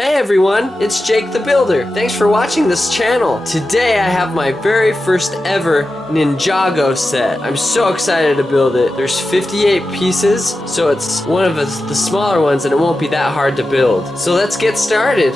Hey everyone, it's Jake the Builder. Thanks for watching this channel. Today I have my very first ever Ninjago set. I'm so excited to build it. There's 58 pieces, so it's one of the smaller ones and it won't be that hard to build. So let's get started.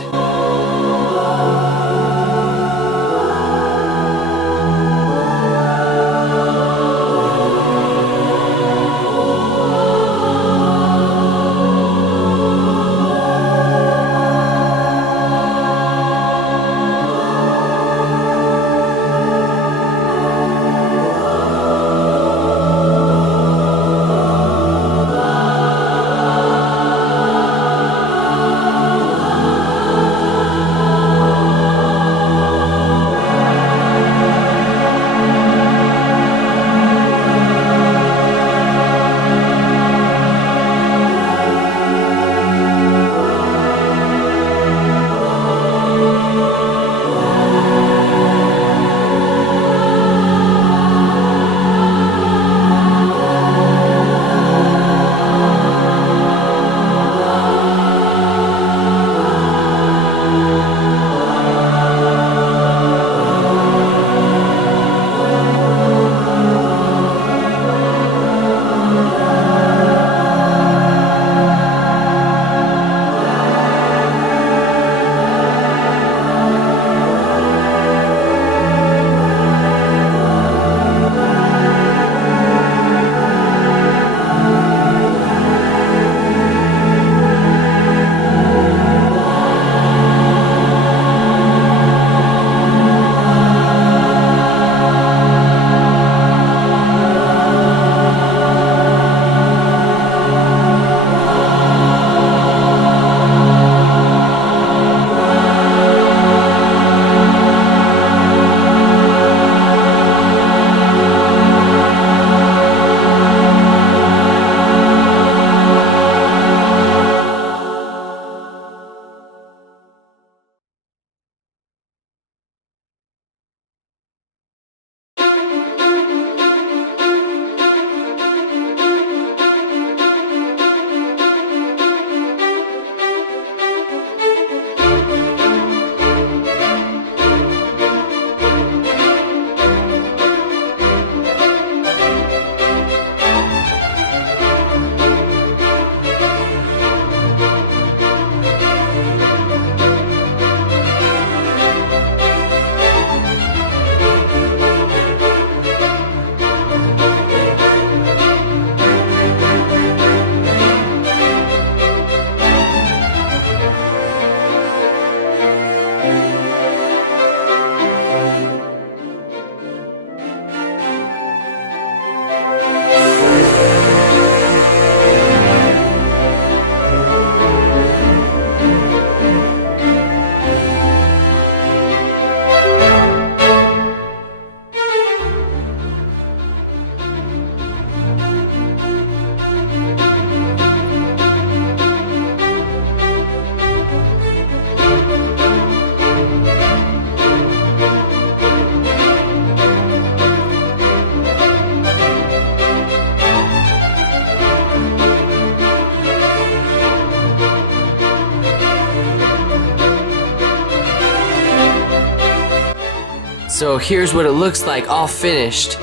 So here's what it looks like all finished.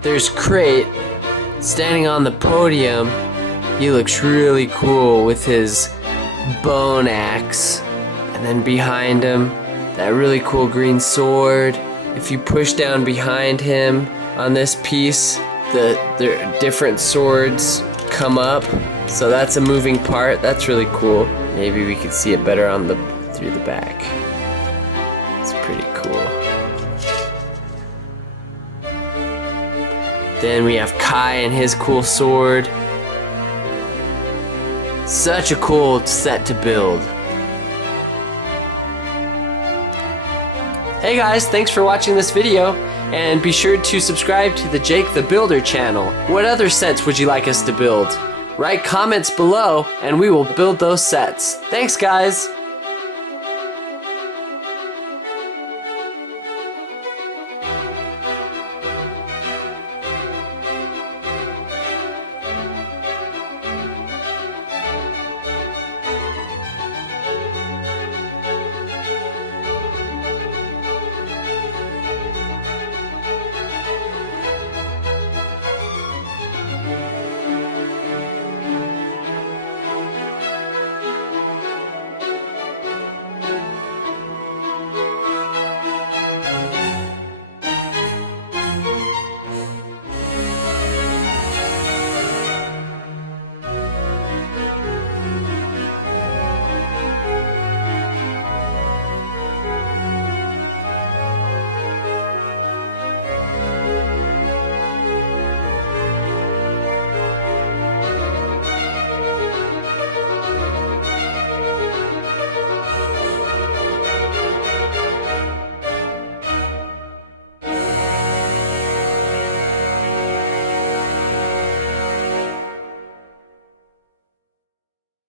There's Krait standing on the podium. He looks really cool with his bone axe. And then behind him, that really cool green sword. If you push down behind him on this piece, the different swords come up. So that's a moving part. That's really cool. Maybe we could see it better on through the back. It's pretty cool. Then we have Kai and his cool sword. Such a cool set to build. Hey guys, thanks for watching this video, and be sure to subscribe to the Jake the Builder channel. What other sets would you like us to build? Write comments below and we will build those sets. Thanks guys!